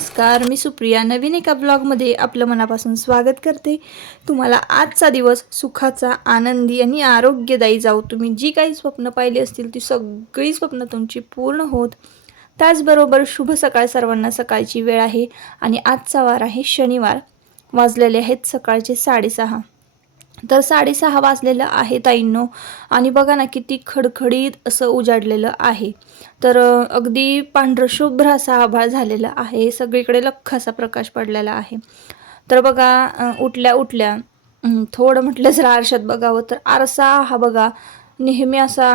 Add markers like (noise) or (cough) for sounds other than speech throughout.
नमस्कार मी सुप्रिया. नवीन एका ब्लॉगमध्ये आपलं मनापासून स्वागत करते. तुम्हाला आजचा दिवस सुखाचा आनंदी आणि आरोग्यदायी जाऊ तुम्ही जी काही स्वप्न पाहिली असतील ती सगळी स्वप्न तुमची पूर्ण होत. त्याचबरोबर शुभ सकाळ सर्वांना सकाळची वेळ आहे आणि आजचा वार आहे शनिवार. वाजलेले आहेत सकाळचे साडेसहा. तर साडेसहा वाजलेलं आहे ताईंनो. आणि बघा ना किती खडखडीत असं उजाडलेलं आहे. तर अगदी पांढरशुभ्र असा आभाळ झालेला आहे. सगळीकडे लख्ख असा प्रकाश पडलेला आहे. तर बघा उठल्या उठल्या थोडं म्हटलं जर आरशात बघावं तर आरसा हा बघा नेहमी असा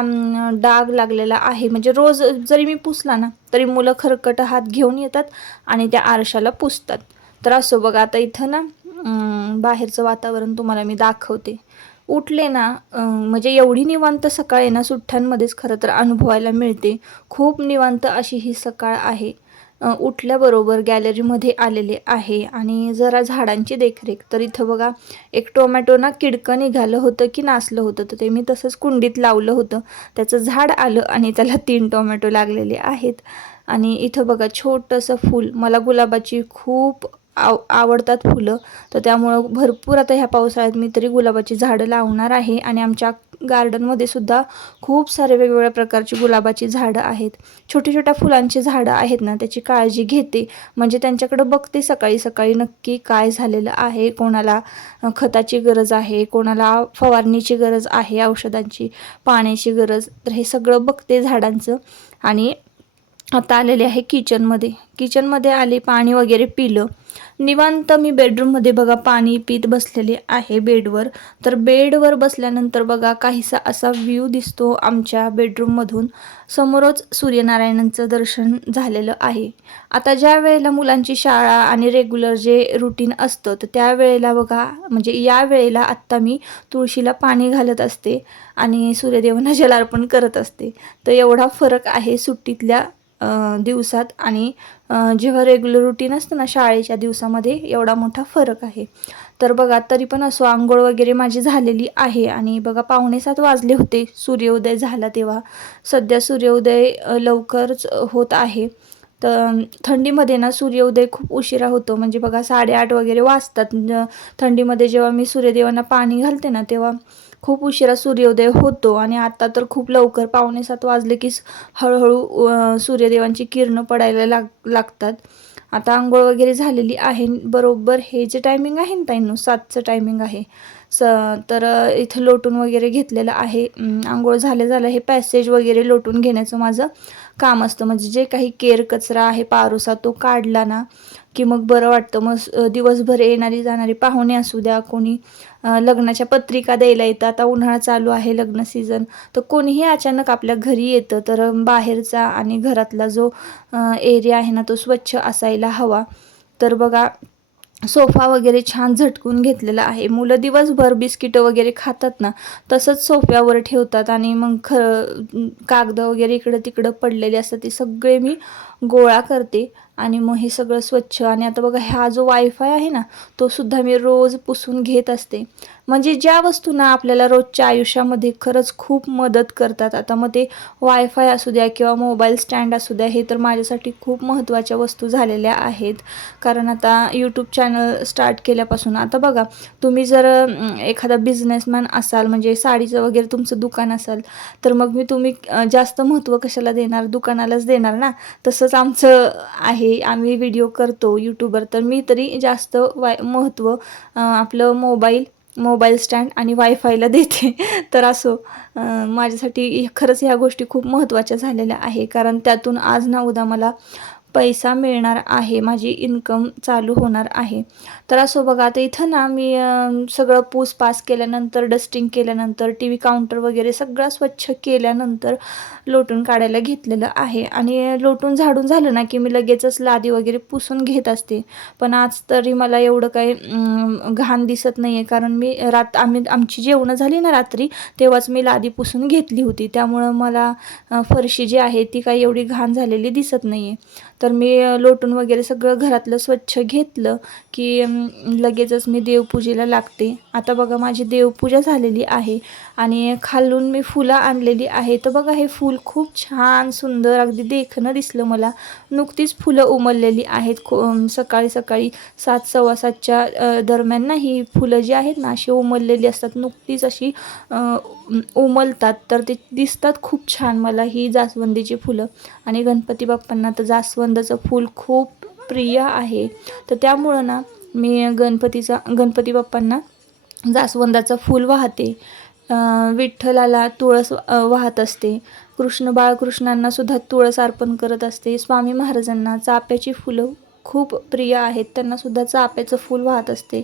डाग लागलेला आहे. म्हणजे रोज जरी मी पुसला ना तरी मुलं खरकट हात घेऊन येतात आणि त्या आरशाला पुसतात. तर असो बघा आता इथं ना बाहेरचं वातावरण तुम्हाला मी दाखवते. उठले ना म्हणजे एवढी निवांत सकाळ आहे ना सुट्ट्यांमध्येच खरं तर अनुभवायला मिळते. खूप निवांत अशी ही सकाळ आहे. उठल्याबरोबर गॅलरीमध्ये आलेले आहे आणि जरा झाडांची देखरेख. तर इथं बघा एक टोमॅटो ना किडकं निघालं होतं की नासलं होतं तर ते मी तसंच कुंडीत लावलं होतं. त्याचं झाड आलं आणि त्याला तीन टोमॅटो लागलेले आहेत. आणि इथं बघा छोटंसं फूल मला गुलाबाची खूप आव आवडतात फुलं. तर त्यामुळं भरपूर आता ह्या पावसाळ्यात मी तरी गुलाबाची झाडं लावणार आहे आणि आमच्या गार्डनमध्ये सुद्धा खूप सारे वेगवेगळ्या प्रकारची गुलाबाची झाडं आहेत. छोट्या छोट्या फुलांची झाडं आहेत ना त्याची काळजी घेते. म्हणजे त्यांच्याकडं बघते सकाळी सकाळी नक्की काय झालेलं आहे कोणाला खताची गरज आहे कोणाला फवारणीची गरज आहे औषधांची पाण्याची गरज तर हे सगळं बघते झाडांचं. आणि आता आलेले आहे किचनमध्ये. किचनमध्ये आले पाणी वगैरे पिलं. निवांत मी बेडरूममध्ये बघा पाणी पीत बसलेले आहे बेडवर. तर बेडवर बसल्यानंतर बघा काहीसा असा व्ह्यू दिसतो आमच्या बेडरूममधून समोरच सूर्यनारायणांचं दर्शन झालेलं आहे. आता ज्या वेळेला मुलांची शाळा आणि रेग्युलर जे रुटीन असतं तर त्यावेळेला बघा म्हणजे या वेळेला आत्ता मी तुळशीला पाणी घालत असते आणि सूर्यदेवांना जलार्पण करत असते. तर एवढा फरक आहे सुट्टीतल्या दिवसात आणि जेव्हा रेग्युलर रुटीन असतं ना शाळेच्या दिवसामध्ये एवढा मोठा फरक आहे. तर बघा तरी पण असो आंघोळ वगैरे माझी झालेली आहे. आणि बघा पावणे सात वाजले होते. सूर्योदय झाला तेव्हा. सध्या सूर्योदय लवकरच होत आहे. तर थंडीमध्ये ना सूर्योदय खूप उशिरा होतो. म्हणजे बघा साडेआठ वगैरे वाजतात. थंडीमध्ये जेव्हा मी सूर्यदेवांना पाणी घालते ना तेव्हा खूप उशिरा सूर्योदय होतो आणि आता तर खूप लवकर पावणे सात वाजले की हळूहळू सूर्यदेवांची किरणं पडायला लाग लागतात. आता आंघोळ वगैरे झालेली आहे. बरोबर हे जे टायमिंग आहे ना ताईंनो सातचं टायमिंग आहे. स तर इथं लोटून वगैरे घेतलेलं आहे. आंघोळ झालं झालं हे पॅसेज वगैरे लोटून घेण्याचं माझं काम असतं. म्हणजे जे काही केर कचरा आहे पारोसा तो काढला ना की मग बरं वाटतं. मग दिवसभर येणारी जाणारी पाहुणे असू द्या कोणी लग्नाच्या पत्रिका द्यायला येतं आता उन्हाळा चालू आहे लग्न सीझन तर कोणीही अचानक आपल्या घरी येतं तर बाहेरचा आणि घरातला जो एरिया आहे ना तो स्वच्छ असायला हवा. तर बघा सोफा वगैरे छान झटकून घेतलेला आहे. मुलं दिवसभर बिस्किटं वगैरे खातात ना तसंच सोफ्यावर ठेवतात आणि मग खरं कागद वगैरे इकडं तिकडं पडलेले असतात ते सगळे मी गोळा करते. आणि मग हे सगळं स्वच्छ. आणि आता बघा हा जो वायफाय आहे ना तो सुद्धा मी रोज पुसून घेत असते. म्हणजे ज्या वस्तूंना आपल्याला रोजच्या आयुष्यामध्ये खरंच खूप मदत करतात आता मग ते वायफाय असू द्या किंवा मोबाईल स्टँड असू द्या हे तर माझ्यासाठी खूप महत्त्वाच्या वस्तू झालेल्या आहेत. कारण आता यूट्यूब चॅनल स्टार्ट केल्यापासून आता बघा तुम्ही जर एखादा बिझनेसमॅन असाल म्हणजे साडीचं वगैरे तुमचं दुकान असाल तर मग मी तुम्ही जास्त महत्त्व कशाला देणार? दुकानालाच देणार ना? तसंच आमचं आहे आम्ही व्हिडिओ करतो यूट्यूबर तर मी तरी जास्त वाय महत्त्व आपलं मोबाईल मोबाईल स्टँड आणि वायफायला देते. (laughs) तर असो माझ्यासाठी खरंच ह्या गोष्टी खूप महत्त्वाच्या झालेल्या आहे. कारण त्यातून आज ना उद्या मला पैसा मिळणार आहे माझी इन्कम चालू होणार आहे. तर असो बघा आता इथं ना मी सगळं सगळं पूसपास केल्यानंतर डस्टिंग केल्यानंतर टी व्ही काउंटर वगैरे सगळं स्वच्छ केल्यानंतर लोटून काढायला घेतलेलं आहे. आणि लोटून झाडून झालं ना की मी लगेचच लादी वगैरे पुसून घेत असते. पण आज तरी मला एवढं काही घाण दिसत नाही आहे कारण मी रात आम्ही आमची जेवणं झाली ना रात्री तेव्हाच मी लादी पुसून घेतली होती. त्यामुळं मला फरशी जी आहे ती काही एवढी घाण झालेली दिसत नाही आहे तर मी लोटून वगैरे सगळं घरातलं स्वच्छ घेतलं. की लगेचच मी देवपूजेला लागते. आता बघा माझी देवपूजा झालेली आहे आणि खालून मी फुलं आणलेली आहे तर बघा हे फूल खूप छान सुंदर अगदी देखणं दिसलं मला. नुकतीच फुलं उमललेली आहेत. खो सकाळी सकाळी सात सव्वा सातच्या दरम्यान ना ही फुलं जी आहेत ना अशी उमललेली असतात. नुकतीच अशी उमलतात. तर ते दिसतात खूप छान मला ही जास्वंदीची फुलं. आणि गणपती बाप्पांना तर जास्वंदाचं फूल खूप प्रिय आहे. तर त्यामुळं ना मी गणपतीचा गणपती बाप्पांना जास्वंदाचं फूल वाहते. विठ्ठलाला तुळस वाहत असते. कृष्ण बाळकृष्णांना सुद्धा तुळस अर्पण करत असते. स्वामी महाराजांना चाप्याची फुलं खूप प्रिय आहेत त्यांना सुद्धा चाप्याचं फूल वाहत असते.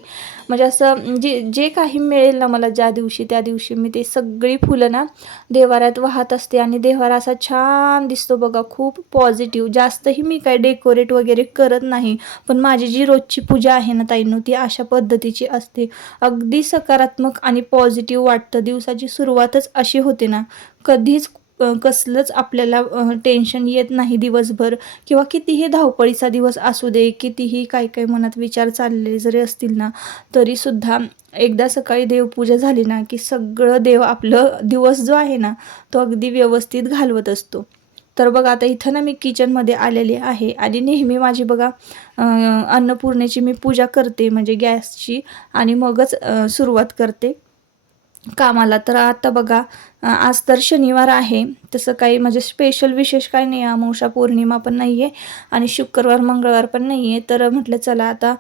म्हणजे असं जे जे काही मिळेल ना मला ज्या दिवशी त्या दिवशी मी ते सगळी फुलं ना देवाऱ्यात वाहत असते. आणि देवारा असा छान दिसतो बघा खूप पॉझिटिव्ह जास्तही मी काय डेकोरेट वगैरे करत नाही पण माझी जी रोजची पूजा आहे ना ताईंनो ती अशा पद्धतीची असते. अगदी सकारात्मक आणि पॉझिटिव्ह वाटतं. दिवसाची सुरुवातच अशी होते ना कधीच कसलंच आपल्याला टेन्शन येत नाही दिवसभर. किंवा कितीही धावपळीचा दिवस असू दे कितीही काही काही मनात विचार चाललेले जरी असतील ना तरीसुद्धा एकदा सकाळी देवपूजा झाली ना की सगळं देव आपलं दिवस जो आहे ना तो अगदी व्यवस्थित घालवत असतो. तर बघा आता इथं ना मी किचनमध्ये आलेली आहे आणि नेहमी माझी बघा अन्नपूर्णेची मी पूजा करते म्हणजे गॅसची आणि मगच सुरुवात करते. कामाला तर आता बघा आज तर शनिवार आहे. तसं काही म्हणजे स्पेशल विशेष काही नाही. आहे अमावशा पौर्णिमा पण नाही आहे आणि शुक्रवार मंगळवार पण नाही आहे तर म्हटलं चला आता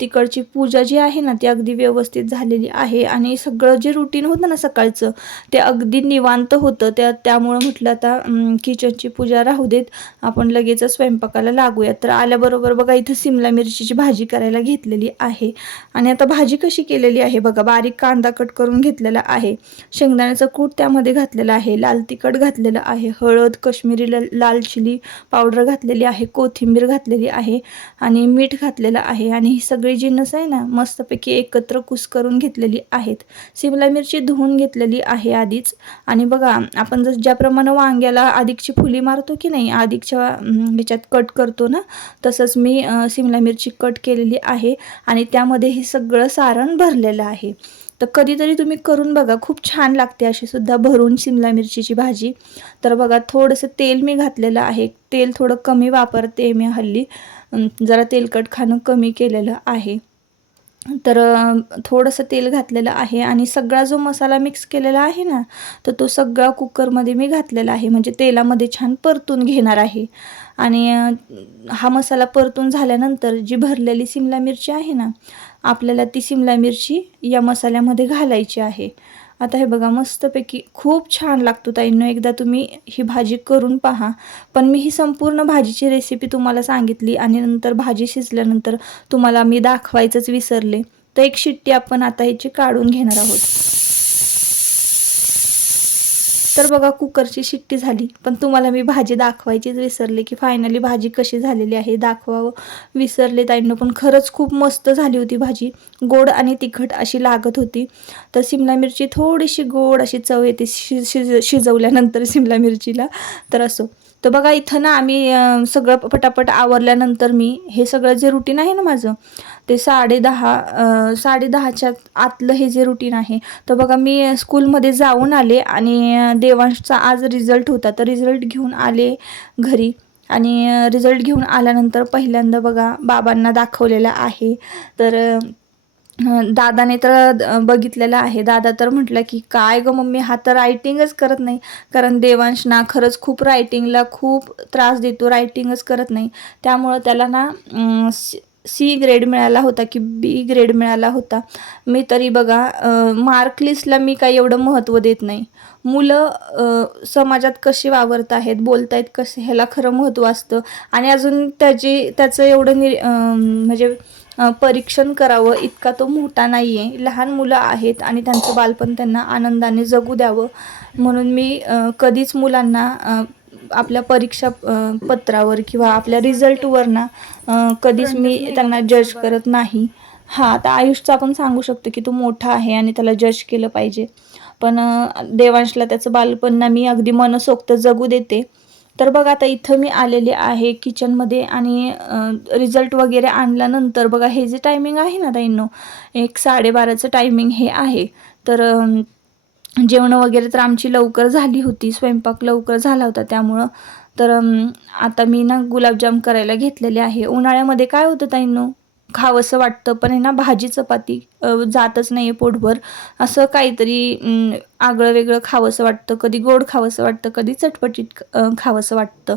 तिकडची पूजा जी आहे ना ती अगदी व्यवस्थित झालेली आहे. आणि सगळं जे रुटीन होतं ना सकाळचं ते अगदी निवांत होतं. त्या त्यामुळं म्हटलं आता किचनची पूजा राहू देत. आपण लगेच स्वयंपाकाला लागूयात. तर आल्याबरोबर बघा इथं सिमला मिरचीची भाजी करायला घेतलेली आहे. आणि आता भाजी कशी केलेली आहे? बघा बारीक कांदा कट करून घेतलेला आहे. शेंगदाण्याचं कूट त्या त्यामध्ये घातलेलं आहे. लाल तिखट घातलेलं आहे. हळद कश्मीरी ल- लाल चिली पावडर घातलेली आहे. कोथिंबीर घातलेली आहे आणि मीठ घातलेलं आहे. आणि ही सगळी जिन्नस आहे ना मस्तपैकी एकत्र कुस करून घेतलेली आहेत. सिमला मिरची धुवून घेतलेली आहे आधीच. आणि बघा आपण जर ज्याप्रमाणे वांग्याला अधिकची फुली मारतो की नाही अधिकच्या ह्याच्यात कट करतो ना तसंच मी शिमला सिमला मिरची कट केलेली आहे. आणि त्यामध्ये हे सगळं सारण भरलेलं आहे. तर कधीतरी तुम्ही करून बघा. खूप छान लागते अशी सुद्धा भरून शिमला मिरचीची भाजी. तर बघा थोडंसं तेल मी घातलेलं आहे. तेल थोडं कमी वापरते मी हल्ली. जरा तेलकट खाणं कमी केलेलं आहे. तर थोडंसं तेल घातलेलं आहे आणि सगळा जो मसाला मिक्स केलेला आहे ना तर तो सगळा कुकरमध्ये मी घातलेला आहे. म्हणजे तेलामध्ये छान परतून घेणार आहे. आणि हा मसाला परतून झाल्यानंतर जी भरलेली सिमला मिरची आहे ना आपल्याला ती सिमला मिरची या मसाल्यामध्ये घालायची आहे. आता हे बघा मस्तपैकी खूप छान लागतो ताईंनो. एकदा तुम्ही ही भाजी करून पहा. पण मी ही संपूर्ण भाजीची रेसिपी तुम्हाला सांगितली आणि नंतर भाजी शिजल्यानंतर तुम्हाला मी दाखवायचंच विसरले. तर एक शिट्टी आपण आता ह्याची काढून घेणार आहोत. तर बघा कुकरची शिट्टी झाली. पण तुम्हाला मी भाजी दाखवायचीच विसरले की फायनली भाजी कशी झालेली आहे दाखवावं विसरले ताईंनो. पण खरंच खूप मस्त झाली होती भाजी. गोड आणि तिखट अशी लागत होती. तर सिमला मिरची थोडीशी गोड अशी चव येते शिज शिज शिजवल्यानंतर सिमला मिरचीला. तर असो. तर बघा इथं ना आम्ही सगळं पटापट आवरल्यानंतर मी हे सगळं जे रुटीन आहे ना माझं ते साडे दहा साडे दहाच्या आतलं हे जे रुटीन आहे तर बघा मी स्कूलमध्ये जाऊन आले आणि देवांशचा आज रिझल्ट होता. तर रिझल्ट घेऊन आले घरी आणि रिझल्ट घेऊन आल्यानंतर पहिल्यांदा बघा बाबांना दाखवलेला आहे. तर दादाने तर बघितलेलं आहे. दादा तर म्हटलं की काय गं मम्मी हा तर रायटिंगच करत नाही. कारण देवांश ना खरंच खूप रायटिंगला खूप त्रास देतो. रायटिंगच करत नाही. त्यामुळं त्याला ना सी- सी ग्रेड मिळाला होता की बी ग्रेड मिळाला होता. मी तरी बघा मार्क लिस्टला मी काही एवढं महत्त्व देत नाही. मुलं समाजात कशी वावरत आहेत बोलत आहेत कसे ह्याला खरं महत्त्व असतं. आणि अजून त्याची त्याचं एवढं नि म्हणजे परीक्षण करावं. इतका तो मोठा नाही आहे लहान मुलं आहेत आणि त्यांचं बालपण त्यांना आनंदाने जगू द्यावं. म्हणून मी कधीच मुलांना आपल्या परीक्षा पत्रावर किंवा आपल्या रिझल्टवर ना कधीच मी त्यांना जज करत नाही. हां आता आयुषचं आपण सांगू शकतो की तो मोठा आहे आणि त्याला जज केलं पाहिजे. पण देवांशला त्याचं बालपण ना मी अगदी मनसोक्त जगू देते. तर बघा आता इथं मी आलेले आहे किचनमध्ये आणि रिझल्ट वगैरे आणल्यानंतर बघा हे जे टायमिंग आहे ना ताईंनो एक साडेबाराचं टायमिंग हे आहे. तर जेवणं वगैरे तर आमची लवकर झाली होती स्वयंपाक लवकर झाला होता त्यामुळं. तर आता मी ना गुलाबजाम करायला घेतलेले आहे. उन्हाळ्यामध्ये काय होतं ताईंनो? खावंसं वाटतं पण आहे ना भाजी चपाती जातच नाही आहे पोटभर. असं काहीतरी आगळं वेगळं खावंसं वाटतं कधी गोड खावंसं वाटतं कधी चटपटीत खावंसं वाटतं.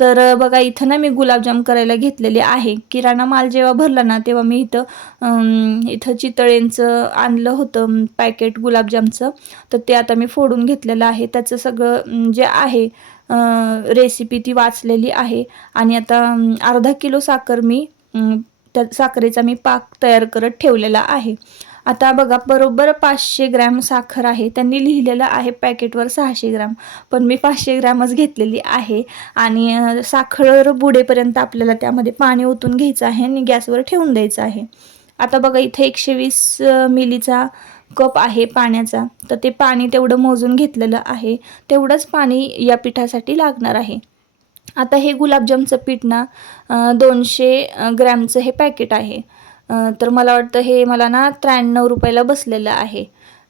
तर बघा इथं ना मी गुलाबजाम करायला घेतलेले आहे. किराणा माल जेव्हा भरला ना तेव्हा मी इथं इथं चितळेंचं आणलं होतं पॅकेट गुलाबजामचं. तर ते आता मी फोडून घेतलेलं आहे. त्याचं सगळं जे आहे रेसिपी ती वाचलेली आहे. आणि आता अर्धा किलो साखर मी त्या साखरेचा मी पाक तयार करत ठेवलेला आहे. आता बघा बरोबर पाचशे ग्रॅम साखर आहे. त्यांनी लिहिलेलं आहे पॅकेटवर सहाशे ग्रॅम. पण मी पाचशे ग्रॅमच घेतलेली आहे. आणि साखर बुडेपर्यंत आपल्याला त्यामध्ये पाणी ओतून घ्यायचं आहे आणि गॅसवर ठेवून द्यायचं आहे. आता बघा इथे एकशे वीस मिलीचा कप आहे पाण्याचा. तर ते पाणी तेवढं मोजून घेतलेलं आहे. तेवढंच पाणी या पिठासाठी लागणार आहे. आता हे गुलाबजामचं पीठ ना दोनशे ग्रॅमचं हे पॅकेट आहे. तर मला वाटतं हे मला ना त्र्याण्णव रुपयाला बसलेलं आहे.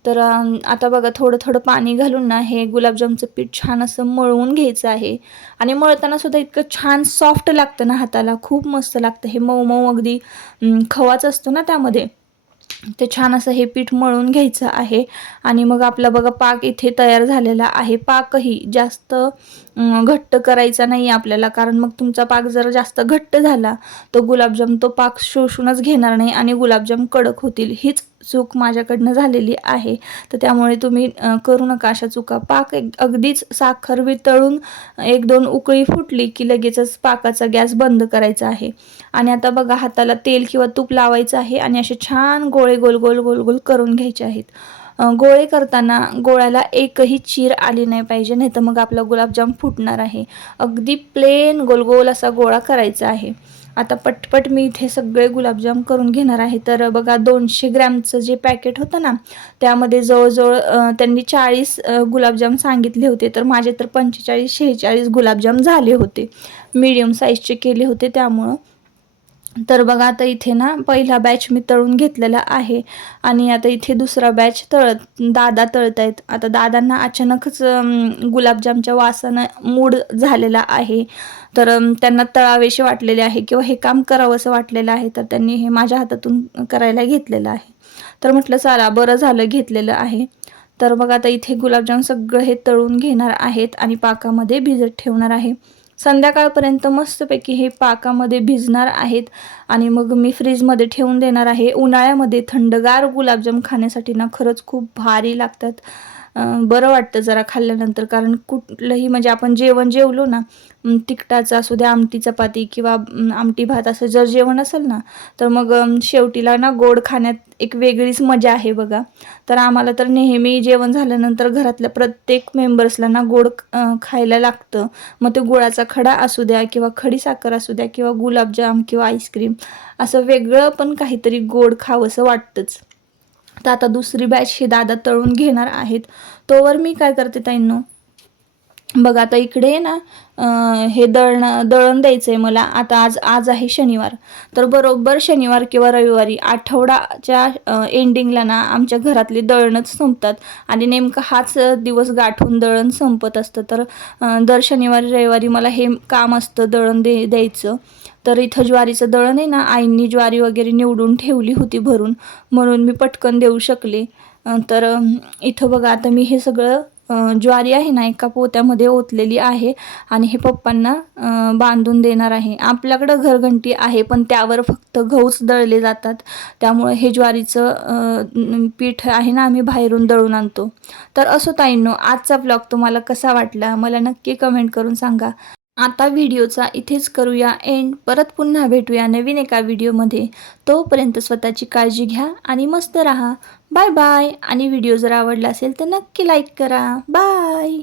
तर आता बघा थोडं थोडं पाणी घालून ना हे गुलाबजामचं पीठ छान असं मळवून घ्यायचं आहे. आणि मळताना सुद्धा इतकं छान सॉफ्ट लागतं ना हाताला खूप मस्त लागतं. हे मऊ मऊ अगदी खवाच असतो ना त्यामध्ये. ते छान असं हे पीठ मळून घ्यायचं आहे. आणि मग आपला बघा पाक इथे तयार झालेला आहे. पाकही जास्त घट्ट करायचा नाही आपल्याला कारण मग तुमचा पाक जर जास्त घट्ट झाला तर गुलाबजाम तो पाक शोषूनच घेणार नाही आणि गुलाबजाम कडक होतील हीच चूक माझ्याकडनं झालेली आहे. तर त्यामुळे तुम्ही करू नका अशा चुका. पाक एक अगदीच साखर वितळून एक दोन उकळी फुटली की लगेचच पाकाचा गॅस बंद करायचा आहे. आणि आता बघा हाताला तेल किंवा तूप लावायचं आहे आणि असे छान गोळे गोल गोल गोल गोल करून घ्यायचे आहेत. गोळे करताना गोळ्याला एकही चीर आली नाही पाहिजे नाही तर मग आपला गुलाबजाम फुटणार आहे. अगदी प्लेन गोल गोल असा गोळा करायचा आहे. आता पटपट मी इथे सगळे गुलाबजाम करून घेणार आहे. तर बघा दोनशे ग्रॅमचं जे पॅकेट होतं ना त्यामध्ये जवळजवळ त्यांनी चाळीस गुलाबजाम सांगितले होते. तर माझे तर पंचेचाळीस शेहेचाळीस गुलाबजाम झाले होते. मीडियम साईजचे केले होते त्यामुळं. तर बघा आता इथे ना पहिला बॅच मी तळून घेतलेला आहे. आणि आता इथे दुसरा बॅच तळत दादा तळतायत. आता दादांना अचानकच गुलाबजामच्या वासानं मूड झालेला आहे. तर त्यांना तळावेसे वाटलेले आहे किंवा हे काम करावंसं वाटलेलं आहे तर त्यांनी हे माझ्या हातातून करायला घेतलेलं आहे. तर म्हटलं चला बरं झालं घेतलेलं आहे. तर बघा आता इथे गुलाबजाम सगळं हे तळून घेणार आहेत आणि पाकामध्ये भिजत ठेवणार आहे. संध्याकाळपर्यंत मस्तपैकी हे पाकामध्ये भिजणार आहेत. आणि मग मी फ्रीजमध्ये ठेवून देणार आहे. उन्हाळ्यामध्ये थंडगार गुलाबजाम खाण्यासाठी ना खरंच खूप भारी लागतात. बरं वाटतं जरा खाल्ल्यानंतर. कारण कुठलंही म्हणजे आपण जेवण जेवलो ना तिखटाचं असू द्या आमटी चपाती किंवा आमटी भात असं जर जेवण असेल ना तर मग शेवटीला ना गोड खाण्यात एक वेगळीच मजा आहे बघा. तर आम्हाला तर नेहमी जेवण झाल्यानंतर घरातल्या प्रत्येक मेंबर्सला ना गोड खायला लागतं. मग ते गुळाचा खडा असू द्या किंवा खडी साखर असू द्या किंवा गुलाबजाम किंवा आईस्क्रीम असं वेगळं पण काहीतरी गोड खावंसं वाटतंच. तर आता दुसरी बॅच ही दादा तळून घेणार आहेत. तोवर मी काय करते ताईंनो? बघा आता इकडे ना हे दळण दळण द्यायचं आहे मला. आता आज आज आहे शनिवार. तर बरोबर शनिवार किंवा रविवारी आठवडाच्या एंडिंगला ना आमच्या घरातली दळणच संपतात. आणि नेमकं हाच दिवस गाठून दळण संपत असतं. तर दर शनिवारी रविवारी मला हे काम असतं दळण दे द्यायचं. तर इथं ज्वारीचं दळण आहे ना आईंनी ज्वारी वगैरे निवडून ठेवली होती भरून. म्हणून मी पटकन देऊ शकले. तर इथं बघा आता मी हे सगळं ज्वारी आहे ना एका पोत्यामध्ये ओतलेली आहे. आणि हे पप्पांना बांधून देणार आहे. आपल्याकडं घरघंटी आहे पण त्यावर फक्त गहूच दळले जातात. त्यामुळे हे ज्वारीचं पीठ आहे ना आम्ही बाहेरून दळून आणतो. तर असो ताईंनो आजचा ब्लॉग तुम्हाला कसा वाटला? मला नक्की कमेंट करून सांगा. आता व्हिडिओचा इथेच करूया एंड परत पुन्हा भेटूया नवीन एका व्हिडिओमध्ये. तोपर्यंत स्वतःची काळजी घ्या आणि मस्त राहा. बाय बाय आणि व्हिडिओ जर आवडला असेल तर नक्की लाईक करा. बाय